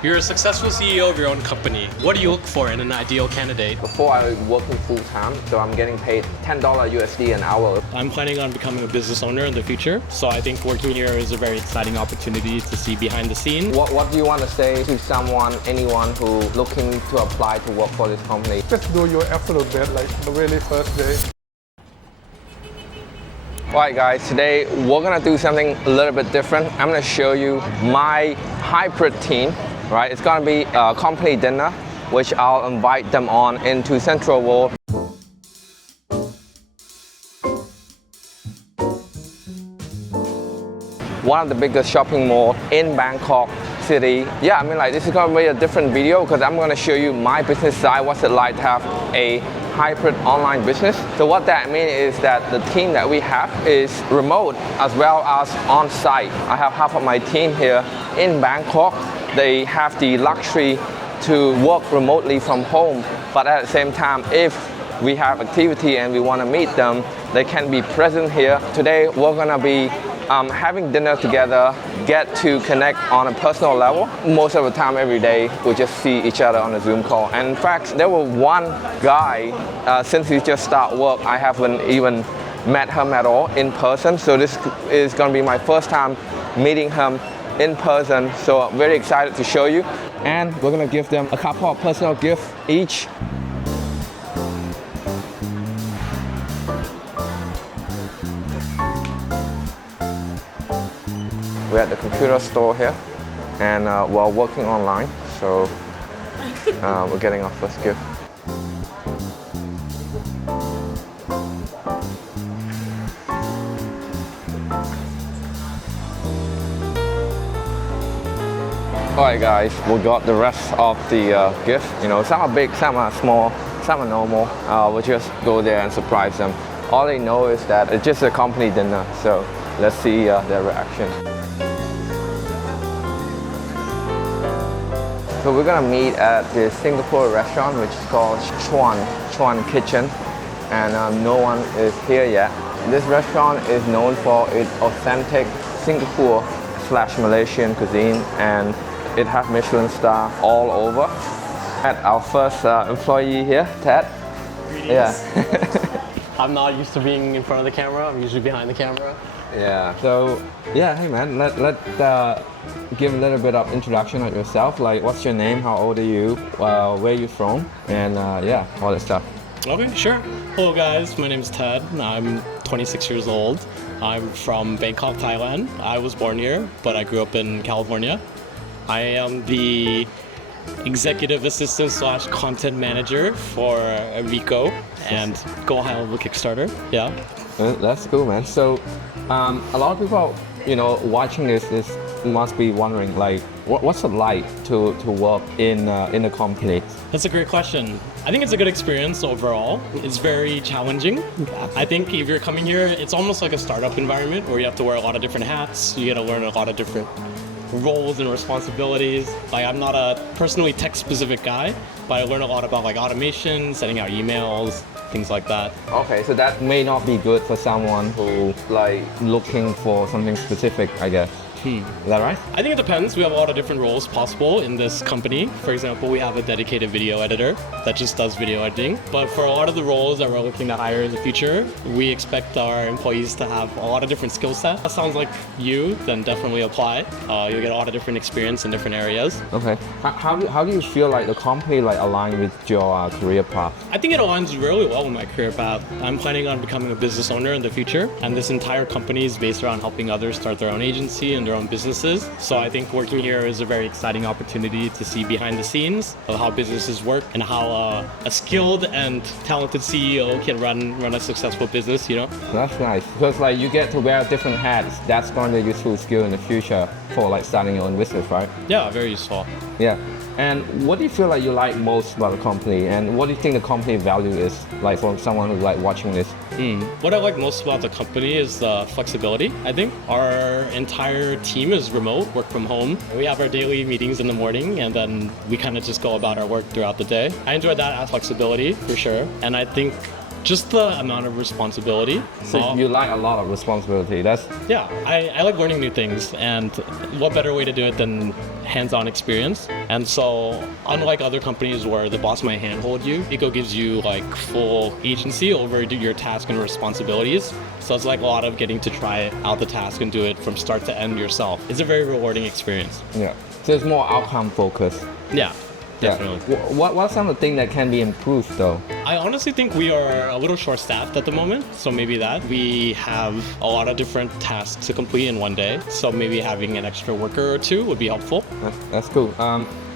You're a successful CEO of your own company. What do you look for in an ideal candidate? Before I was working full-time, so I'm getting paid $10 USD an hour. I'm planning on becoming a business owner in the future, so I think working here is a very exciting opportunity to see behind the scenes. What do you want to say to anyone who looking to apply to work for this company? Just do your absolute best, like the very first day. Alright guys, today we're gonna do something a little bit different. I'm gonna show you my hybrid team. Right, it's gonna be a company dinner, which I'll invite them on into Central World. One of the biggest shopping mall in Bangkok City. Yeah, I mean like this is gonna be a different video because I'm gonna show you my business side, what's it like to have a hybrid online business. So what that means is that the team that we have is remote as well as on-site. I have half of my team here in Bangkok. They have the luxury to work remotely from home, but at the same time, if we have activity and we want to meet them, they can be present here. Today, we're gonna be having dinner together, get to connect on a personal level. Most of the time, every day, we just see each other on a Zoom call. And in fact, there was one guy, since he just started work, I haven't even met him at all in person. So this is gonna be my first time meeting him in person, so I'm very excited to show you. And we're gonna give them a couple of personal gifts each. We're at the computer store here, and we're working online, so we're getting our first gift. Alright guys, we got the rest of the gifts. You know, some are big, some are small, some are normal. We'll just go there and surprise them. All they know is that it's just a company dinner, so let's see their reaction. So we're gonna meet at the Singapore restaurant, which is called Chuan Kitchen, and no one is here yet. This restaurant is known for its authentic Singapore/Malaysian cuisine, and it has Michelin star all over. At our first employee here, Ted. Greetings. Yeah. I'm not used to being in front of the camera. I'm usually behind the camera. Yeah. So yeah, hey man, let give a little bit of introduction of yourself. Like, what's your name? How old are you? Where are you from? And yeah, all that stuff. Okay, sure. Hello guys, my name is Ted. I'm 26 years old. I'm from Bangkok, Thailand. I was born here, but I grew up in California. I am the executive assistant / content manager for Vico and Go High Level Kickstarter. Yeah. That's cool, man. So a lot of people, you know, watching this must be wondering, like, what's it like to work in a company? That's a great question. I think it's a good experience overall. It's very challenging. I think if you're coming here, it's almost like a startup environment where you have to wear a lot of different hats. You got to learn a lot of different roles and responsibilities. Like, I'm not a personally tech-specific guy, but I learn a lot about like automation, sending out emails, things like that. Okay, so that may not be good for someone who like looking for something specific, I guess. Is that right? I think it depends. We have a lot of different roles possible in this company. For example, we have a dedicated video editor that just does video editing. But for a lot of the roles that we're looking to hire in the future, we expect our employees to have a lot of different skill sets. That sounds like you, then definitely apply. You'll get a lot of different experience in different areas. Okay. How do you feel like the company like align with your career path? I think it aligns really well with my career path. I'm planning on becoming a business owner in the future, and this entire company is based around helping others start their own agency and their own businesses. So I think working here is a very exciting opportunity to see behind the scenes of how businesses work and how a skilled and talented CEO can run a successful business, you know? That's nice, because like you get to wear different hats. That's going to be a useful skill in the future for like starting your own business, right? Yeah, very useful. Yeah. And what do you feel like you like most about the company, and what do you think the company value is, like for someone who's like watching this? What I like most about the company is the flexibility. I think our entire team is remote, work from home. We have our daily meetings in the morning, and then we kind of just go about our work throughout the day. I enjoy that flexibility for sure, and I think just the amount of responsibility. So you like a lot of responsibility. Yeah, I like learning new things, and what better way to do it than hands-on experience. And so, unlike other companies where the boss might handhold you, Vico gives you like full agency over your task and responsibilities. So it's like a lot of getting to try out the task and do it from start to end yourself. It's a very rewarding experience. Yeah. So it's more outcome focused. Yeah, definitely. Yeah. What's some of the things that can be improved though? I honestly think we are a little short-staffed at the moment, so maybe that. We have a lot of different tasks to complete in one day, so maybe having an extra worker or two would be helpful. That's cool.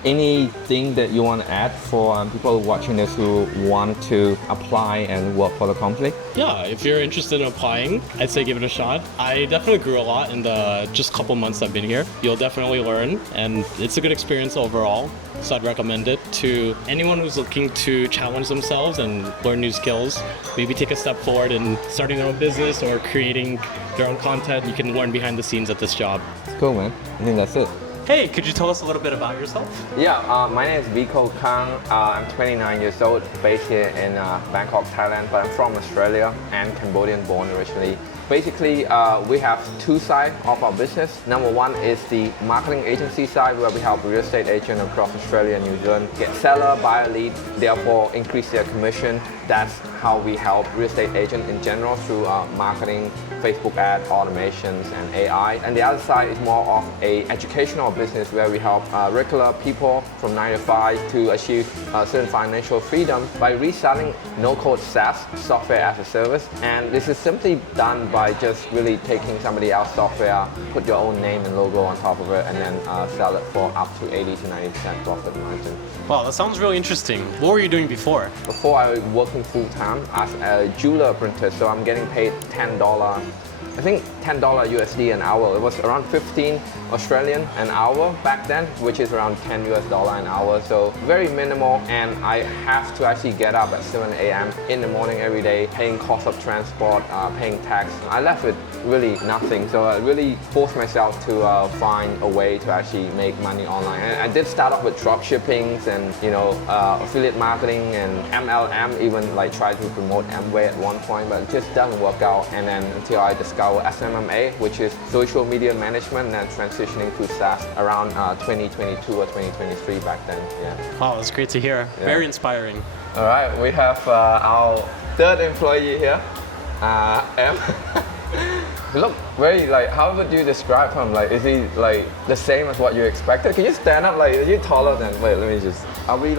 Anything that you want to add for people watching this who want to apply and work for the company? Yeah, if you're interested in applying, I'd say give it a shot. I definitely grew a lot in the just couple months I've been here. You'll definitely learn, and it's a good experience overall. So I'd recommend it to anyone who's looking to challenge themselves and learn new skills. Maybe take a step forward in starting their own business or creating their own content. You can learn behind the scenes at this job. It's cool, man. I think that's it. Hey, could you tell us a little bit about yourself? Yeah, my name is Vico. I'm 29 years old, based here in Bangkok, Thailand, but I'm from Australia and Cambodian born originally. Basically, we have two sides of our business. Number one is the marketing agency side, where we help real estate agents across Australia and New Zealand get seller, buyer lead, therefore increase their commission. That's how we help real estate agents in general through marketing, Facebook ad, automations, and AI. And the other side is more of a educational business where we help regular people from 9 to 5 to achieve certain financial freedom by reselling no-code SaaS, software as a service. And this is simply done by just really taking somebody else's software, put your own name and logo on top of it, and then sell it for up to 80 to 90% profit margin. Wow, that sounds really interesting. What were you doing before? Before I was working full-time as a jeweler apprentice, so I'm getting paid $10. I think $10 USD an hour. It was around 15 Australian an hour back then, which is around 10 US dollar an hour. So very minimal, and I have to actually get up at 7 a.m. in the morning every day, paying cost of transport, paying tax. I left with really nothing, so I really forced myself to find a way to actually make money online. And I did start off with drop shippings and affiliate marketing and MLM, even like tried to promote Amway at one point, but it just doesn't work out. And then until I discovered SMMA, which is social media management, and transitioning to SaaS around 2022 or 2023 back then. Yeah. Wow, that's great to hear. Yeah. Very inspiring. All right, we have our third employee here, M. Look, very how would you describe him? Is he the same as what you expected? Can you stand up? Are you taller than? Wait, let me just. Are we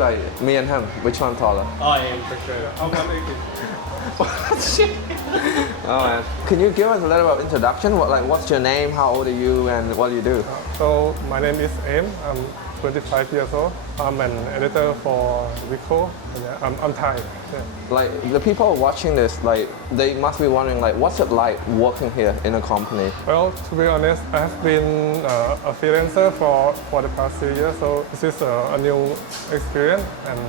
me and him? Which one taller? I am for sure. I'm 180. Shit. Oh man. Can you give us a little bit of introduction? What's your name? How old are you? And what do you do? So my name is Em. I'm 25 years old. I'm an editor for Vico. Yeah, I'm Thai. Yeah. The people watching this, they must be wondering, what's it like working here in a company? Well, to be honest, I have been a freelancer for the past 3 years, so this is a new experience. And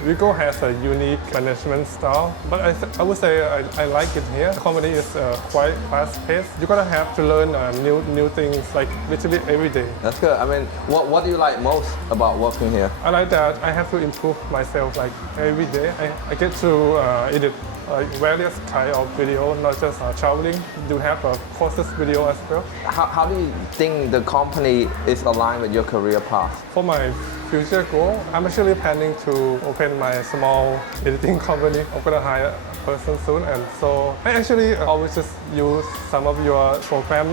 Vico has a unique management style, but I would say I like it here. The company is quite fast-paced. You're gonna have to learn new things literally every day. That's good. I mean, what do you like most about working here? I like that I have to improve myself every day. I get to edit various kind of video, not just traveling. Do have a courses video as well. How do you think the company is aligned with your career path? For my future goal, I'm actually planning to open my small editing company. I'm gonna hire a person soon, and so I actually always just use some of your program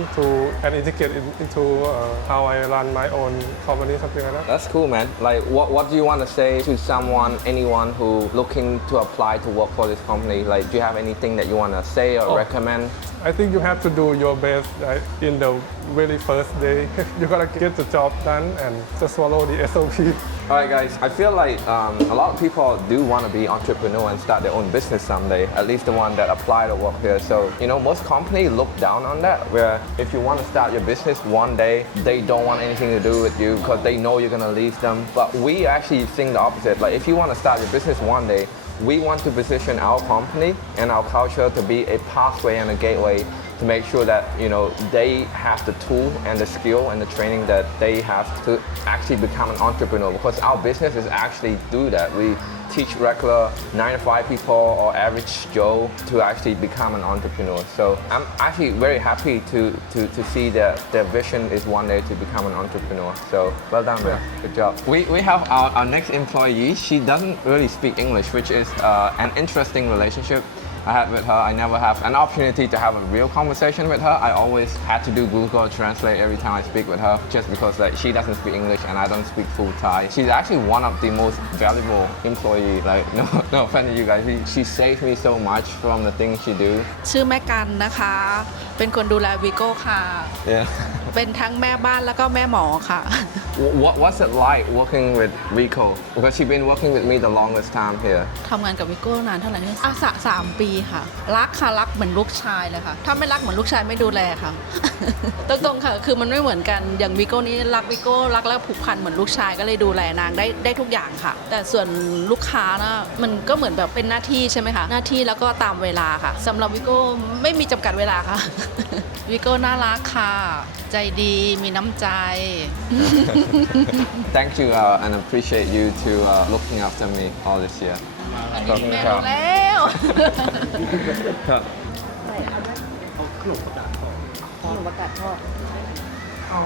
and integrate it into how I run my own company, something like that. That's cool, man. What do you want to say to anyone who looking to apply to work for this company? Do you have anything that you want to say or recommend? I think you have to do your best in the very first day. You gotta get the job done and just follow the SOP. All right, guys. I feel like a lot of people do want to be entrepreneur and start their own business someday. At least the one that apply to work here. So most companies look down on that. Where if you want to start your business one day, they don't want anything to do with you because they know you're gonna leave them. But we actually think the opposite. If you want to start your business one day, we want to position our company and our culture to be a pathway and a gateway to make sure that they have the tool and the skill and the training that they have to actually become an entrepreneur. Because our business is actually do that. We teach regular 9-to-5 people or average Joe to actually become an entrepreneur. So I'm actually very happy to see that their vision is one day to become an entrepreneur. So well done, man. Good job. We have our next employee. She doesn't really speak English, which is an interesting relationship I had with her. I never have an opportunity to have a real conversation with her. I always had to do Google Translate every time I speak with her, just because she doesn't speak English and I don't speak full Thai. She's actually one of the most valuable employee. No offense to you guys. She saved me so much from the things she do. ชื่อแม่กันนะคะ เป็นคนดูแลวิโก้ค่ะ Yeah. เป็นทั้งแม่บ้านแล้วก็แม่หมอค่ะ What's it like working with Vico? Because she's been working with me the longest time here. ทำงานกับวิโก้นานเท่าไหร่เนี่ย3 ปีค่ะ รักค่ะรักเหมือนลูกชายเลยค่ะ ถ้าไม่รักเหมือนลูกชายไม่ดูแลค่ะ ตรงๆค่ะคือมันไม่เหมือนกันอย่างวิโก้นี้รักวิโก้รักแล้วผูกพันเหมือนลูกชายก็เลยดูแลนางได้ทุกอย่างค่ะ แต่ส่วนลูกค้านะมันก็เหมือนแบบเป็นหน้าที่ใช่ไหมคะหน้าที่แล้วก็ตามเวลาค่ะสำหรับวิโก้ไม่มีจำกัดเวลาค่ะ วิโก้น่ารักค่ะใจดีมีน้ำใจ Thank you and appreciate you to looking after me all this year. อันนี้แม่รู้แล้ว ขนมประกาศทอด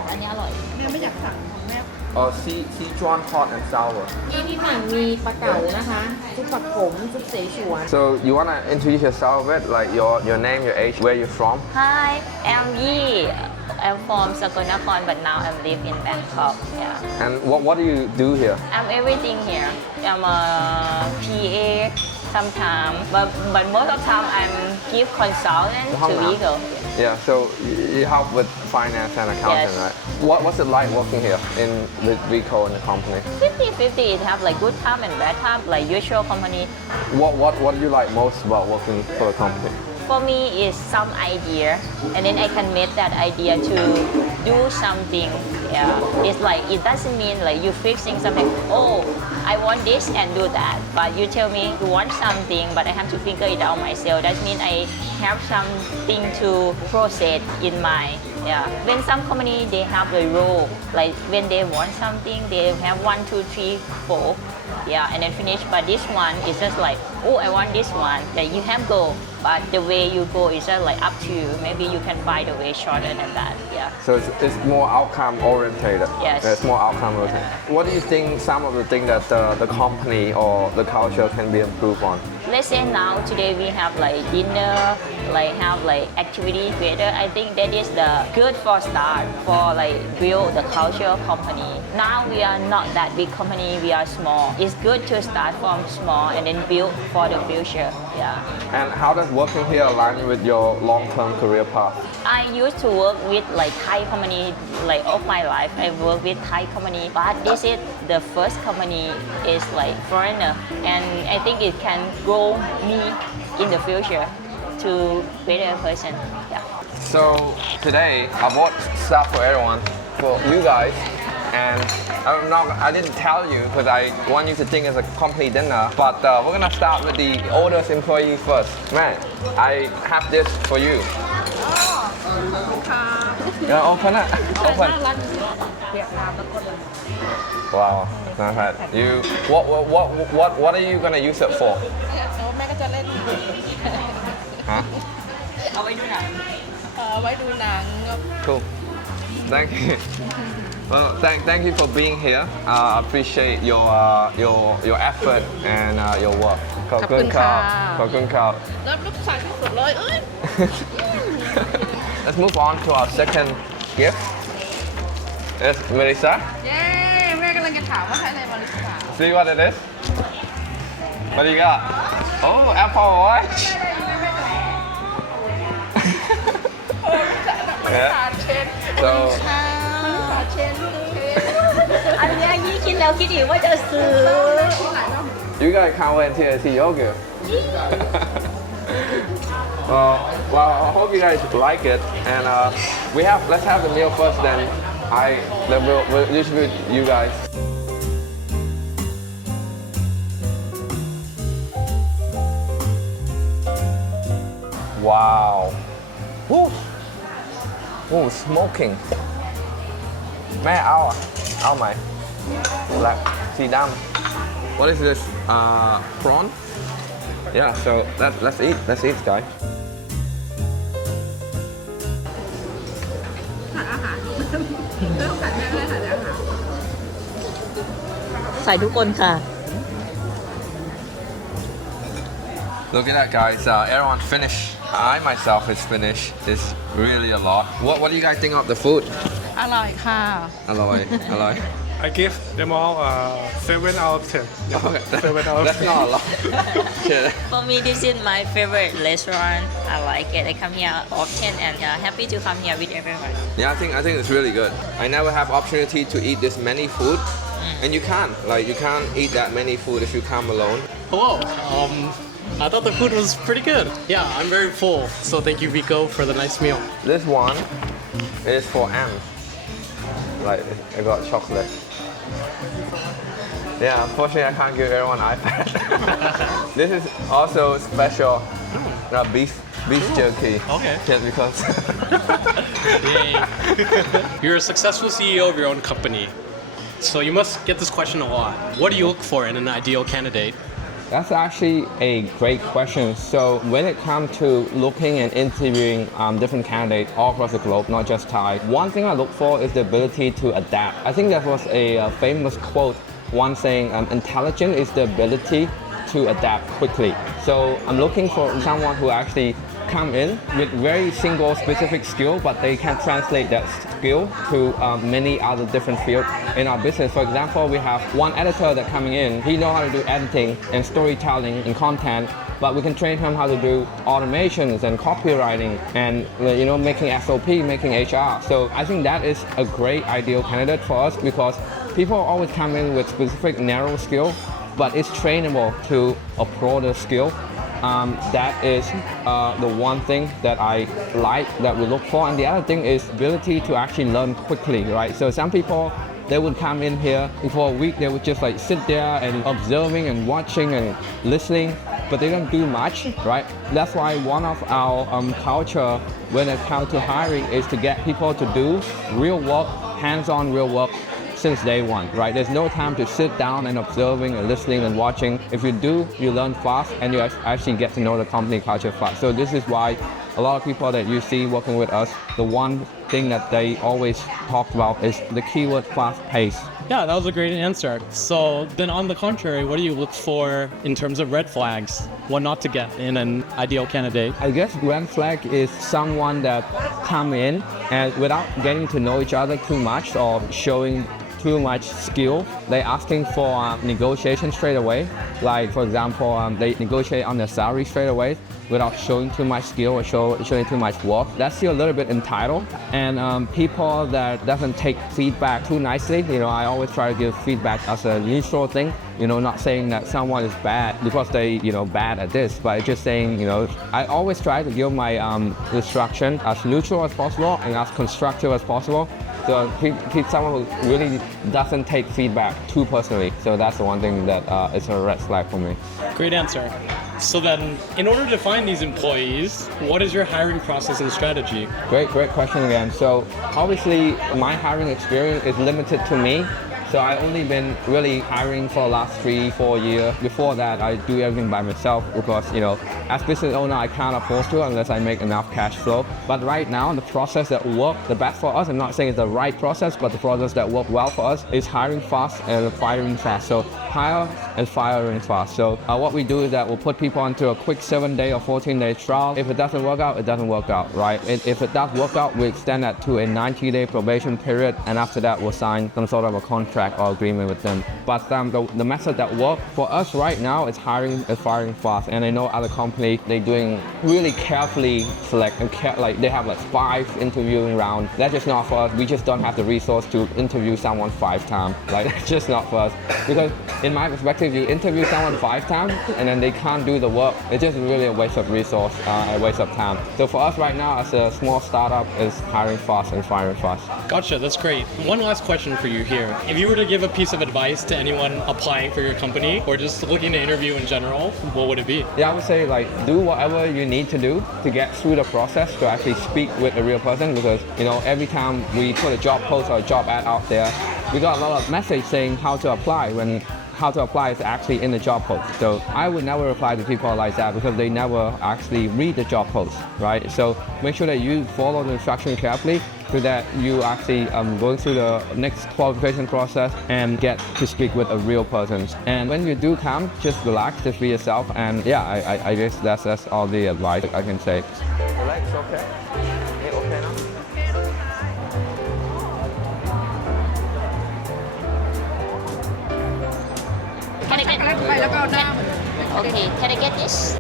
อันนี้อร่อยแม่ไม่อยากสั่งแม่ See Chuan hot and sour. ที่หนังมีปลาเก๋านะคะซุปผักขมซุปเสฉวน So you wanna introduce yourself a bit, like your name, your age, where you're from? Hi, I'm Yee. I'm from Sakonakon, but now I live in Bangkok. Yeah, And what do you do here? I'm everything here. I'm a PA sometimes, but most of the time I'm give consultant to Vico. Yeah, so you help with finance and accounting, Yes. right? What's it like working here with Vico and the company? 50-50, it have like good time and bad time, like usual company. What do you like most about working for the company? For me, is some idea, and then I can make that idea to do something. Yeah, it's like it doesn't mean like you fixing something. Oh, I want this and do that. But you tell me you want something, but I have to figure it out myself. That means I have something to process in my. Yeah. When some company they have a rule, like when they want something, they have 1, 2, 3, 4. Yeah, and then finish. But this one is just like, oh, I want this one. That you have go, but the way you go is just like up to you. Maybe you can find a way shorter than that. Yeah. So it's more outcome oriented. Yes. It's more outcome oriented. What do you think some of the things that the company or the culture can be improved on? Let's say now today we have like dinner, like have like activity together. I think that is the good for start for like build the culture company. Now we are not that big company. We are small. It's good to start from small and then build for the future. Yeah. And how does working here align with your long-term career path? I used to work with like Thai company like all my life. I work with Thai company, but this is the first company is like foreigner, and I think it can grow me in the future to better person. Yeah. So today I bought stuff for everyone, for you guys, and I didn't tell you because I want you to think it's a company dinner. But we're gonna start with the oldest employee first. Man, I have this for you. Yeah, open it. Open. Wow, not bad. What are you gonna use it for? แม่ก็จะเล่น Huh? เอาไว้ดูหนัง ไว้ดูหนัง Cool. Thank you. Well, thank you for being here. Appreciate your effort and your work. ขอบคุณครับ ขอบคุณครับ แล้วลูกชายที่สุดเลยเอ้ย Let's move on to our second gift. It's Melissa. เย้แม่กำลังจะถามว่าใช้อะไรมาหรือเปล่า See what it is? What do you got? Oh, Apple Watch. เชน So เชน อันเนี้ยยี่คิดแล้วคิดอีกว่าจะซื้อ you guys can't wait until I see your gift. Well, I hope you guys like it, and let's have the meal first. Then we'll distribute you guys. Wow. Woo. Oh, smoking แม่เอาไหม black สีดำ What is this prawn Yeah so let's eat guys ใส่ทุกคนค่ะ Look at that guys everyone finished I myself is finished it's really a lot what do you guys think of the food อร่อยค่ะ อร่อย I give them all 7 out of 10. Yeah, Okay. 7 out of 10. That's not a lot. For me, this is my favorite restaurant. I like it. I come here often and happy to come here with everyone. Yeah, I think it's really good. I never have opportunity to eat this many food, and you can't eat that many food if you come alone. Hello. I thought the food was pretty good. Yeah, I'm very full. So thank you, Vico, for the nice meal. This one is for Am. Like I got chocolate. Yeah, unfortunately I can't give everyone iPad. This is also special beef jerky. Okay. Just because. Yay. You're a successful CEO of your own company. So you must get this question a lot. What do you look for in an ideal candidate? That's actually a great question. So when it comes to looking and interviewing different candidates all across the globe, not just Thai, one thing I look for is the ability to adapt. I think there was a famous quote once saying, intelligence is the ability to adapt quickly. So I'm looking for someone who actually come in with very single specific skill, but they can translate that skill to many other different fields in our business. For example, we have one editor that coming in, he know how to do editing and storytelling and content, but we can train him how to do automations and copywriting and making SOP, making HR. So I think that is a great ideal candidate for us because people always come in with specific narrow skill, but it's trainable to a broader skill. That is the one thing that I like that we look for, and the other thing is ability to actually learn quickly, right? So some people they would come in here for a week, they would just like sit there and observing and watching and listening, but they don't do much, right? That's why one of our culture when it comes to hiring is to get people to do real work, hands-on real work since day one, right? There's no time to sit down and observing and listening and watching. If you do, you learn fast and you actually get to know the company culture fast. So this is why a lot of people that you see working with us, the one thing that they always talk about is the keyword fast pace. Yeah, that was a great answer. So then on the contrary, what do you look for in terms of red flags? What not to get in an ideal candidate? I guess red flag is someone that come in and without getting to know each other too much or showing too much skill, they asking for negotiation straight away. Like for example, they negotiate on their salary straight away without showing too much skill or showing too much work. That's still a little bit entitled. And people that doesn't take feedback too nicely, I always try to give feedback as a neutral thing. Not saying that someone is bad because they, bad at this, but just saying, I always try to give my instruction as neutral as possible and as constructive as possible. So keep someone who really doesn't take feedback too personally. So that's the one thing that is a red flag for me. Great answer. So then, in order to find these employees, what is your hiring process and strategy? Great question again. So obviously my hiring experience is limited to me. So I only been really hiring for the last 3-4 years. Before that, I do everything by myself because, as business owner, I can't afford to unless I make enough cash flow. But right now, the process that works the best for us, I'm not saying it's the right process, but the process that works well for us is hiring fast and firing fast. So hire and firing fast. So what we do is that we'll put people into a quick 7-day or 14-day trial. If it doesn't work out, it doesn't work out, right? If it does work out, we extend that to a 90-day probation period, and after that, we'll sign some sort of a contract or agreement with them. But the method that works for us right now is hiring and firing fast. And I know other companies, they're doing really carefully select and like they have like 5 interviewing rounds. That's just not for us. We just don't have the resource to interview someone 5 times. Like that's just not for us. Because in my perspective, you interview someone 5 times and then they can't do the work. It's just really a waste of resource, a waste of time. So for us right now, as a small startup, is hiring fast and firing fast. Gotcha, that's great. One last question for you here. If you were to give a piece of advice to anyone applying for your company or just looking to interview in general, what would it be? Yeah, I would say like do whatever you need to do to get through the process to actually speak with a real person, because every time we put a job post or a job ad out there, we got a lot of message saying how to apply, when how to apply is actually in the job post. So I would never reply to people like that because they never actually read the job post, right? So make sure that you follow the instructions carefully so that you actually going through the next qualification process and get to speak with a real person. And when you do come, just relax, just be yourself. And yeah, I guess that's all the advice I can say. Relax, okay? Okay now? Can I get? Okay, can I get this?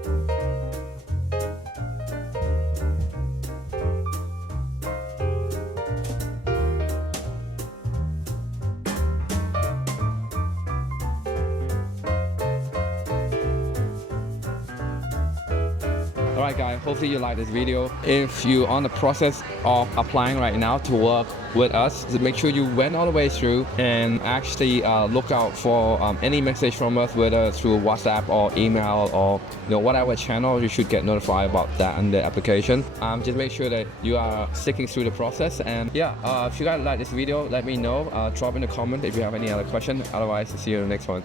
Alright guys, hopefully you like this video. If you're on the process of applying right now to work with us, just make sure you went all the way through and actually look out for any message from us, whether through WhatsApp or email or whatever channel. You should get notified about that in the application. Just make sure that you are sticking through the process. And yeah, if you guys like this video, let me know. Drop in the comment if you have any other question. Otherwise, see you in the next one.